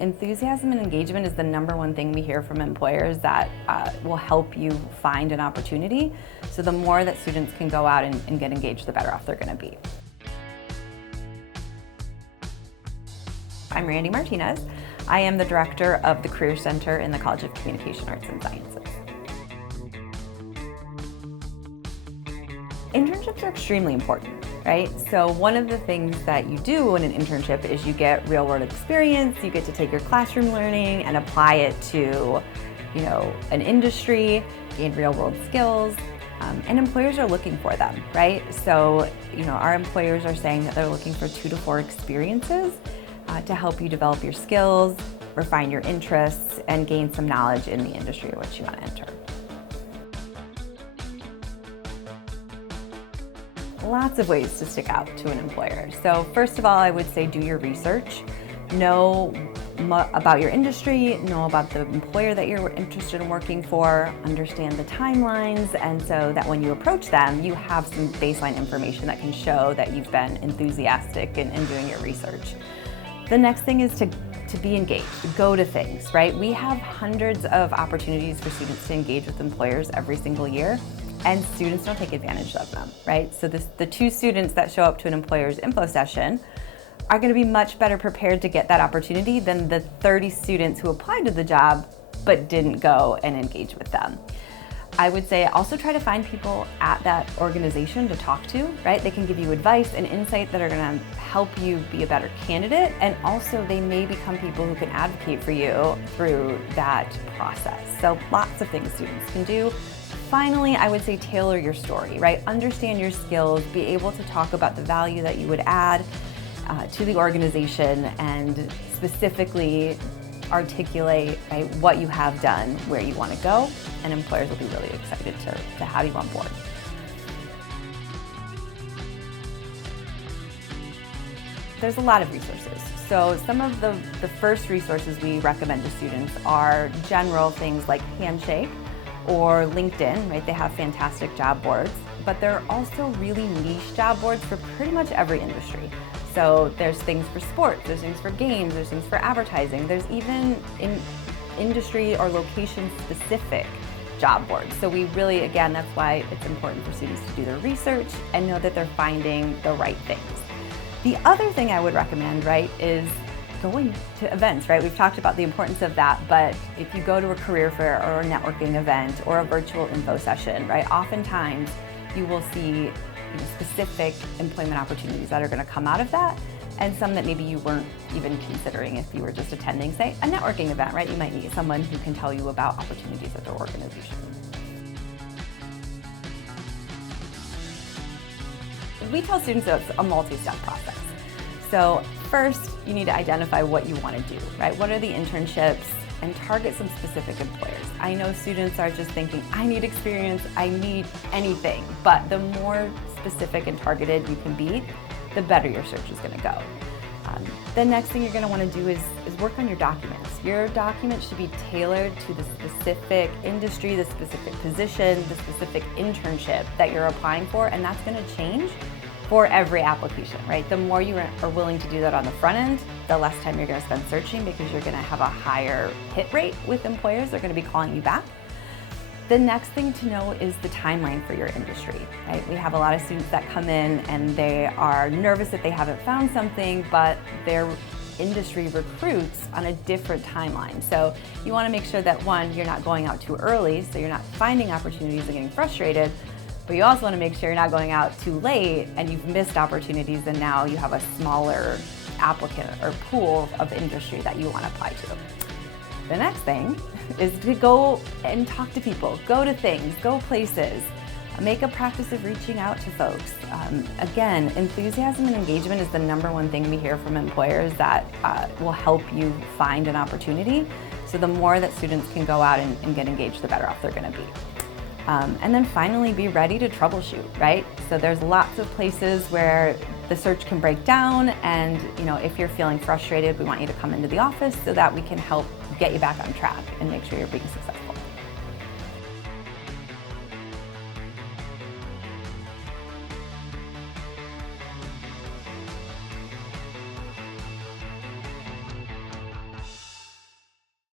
Enthusiasm and engagement is the #1 thing we hear from employers that will help you find an opportunity. So the more that students can go out and get engaged, the better off they're going to be. I'm Randy Martinez. I am the director of the Career Center in the College of Communication Arts and Sciences. Internships are extremely important, right? So one of the things that you do in an internship is you get real-world experience, you get to take your classroom learning and apply it to, an industry, gain real-world skills, and employers are looking for them, right? So, our employers are saying that they're looking for 2 to 4 experiences to help you develop your skills, refine your interests, and gain some knowledge in the industry in which you want to enter. Lots of ways to stick out to an employer. So first of all, I would say do your research. Know about your industry, know about the employer that you're interested in working for, understand the timelines, and so that when you approach them, you have some baseline information that can show that you've been enthusiastic in doing your research. The next thing is to be engaged, go to things, right? We have hundreds of opportunities for students to engage with employers every single year. And students don't take advantage of them, right? So the 2 students that show up to an employer's info session are going to be much better prepared to get that opportunity than the 30 students who applied to the job but didn't go and engage with them. I would say also try to find people at that organization to talk to, right? They can give you advice and insight that are going to help you be a better candidate, and also they may become people who can advocate for you through that process. So lots of things students can do. Finally, I would say tailor your story, right? Understand your skills, be able to talk about the value that you would add to the organization, and specifically articulate, right, what you have done, where you want to go, and employers will be really excited to have you on board. There's a lot of resources. So some of the first resources we recommend to students are general things like Handshake or LinkedIn, right? They have fantastic job boards, but there are also really niche job boards for pretty much every industry. So there's things for sports, there's things for games, there's things for advertising, there's even industry or location specific job boards. So we really, again, that's why it's important for students to do their research and know that they're finding the right things. The other thing I would recommend, right, is going to events, right? We've talked about the importance of that, but if you go to a career fair or a networking event or a virtual info session, right, oftentimes you will see specific employment opportunities that are going to come out of that, and some that maybe you weren't even considering if you were just attending, say, a networking event, right? You might meet someone who can tell you about opportunities at their organization. We tell students that it's a multi-step process. So first, you need to identify what you want to do, right? What are the internships, and target some specific employers. I know students are just thinking, I need experience, I need anything, but the more specific and targeted you can be, the better your search is going to go. The next thing you're going to want to do is work on your documents. Your documents should be tailored to the specific industry, the specific position, the specific internship that you're applying for, and that's going to change for every application, right? The more you are willing to do that on the front end, the less time you're going to spend searching, because you're going to have a higher hit rate with employers. They're going to be calling you back. The next thing to know is the timeline for your industry, right? We have a lot of students that come in and they are nervous that they haven't found something, but their industry recruits on a different timeline. So you want to make sure that, one, you're not going out too early, so you're not finding opportunities and getting frustrated, but you also want to make sure you're not going out too late and you've missed opportunities and now you have a smaller applicant or pool of industry that you want to apply to. The next thing is to go and talk to people, go to things, go places, make a practice of reaching out to folks. Again, enthusiasm and engagement is the #1 thing we hear from employers that will help you find an opportunity. So the more that students can go out and get engaged, the better off they're going to be. And then finally, be ready to troubleshoot, right? So there's lots of places where the search can break down, and if you're feeling frustrated, we want you to come into the office so that we can help get you back on track and make sure you're being successful.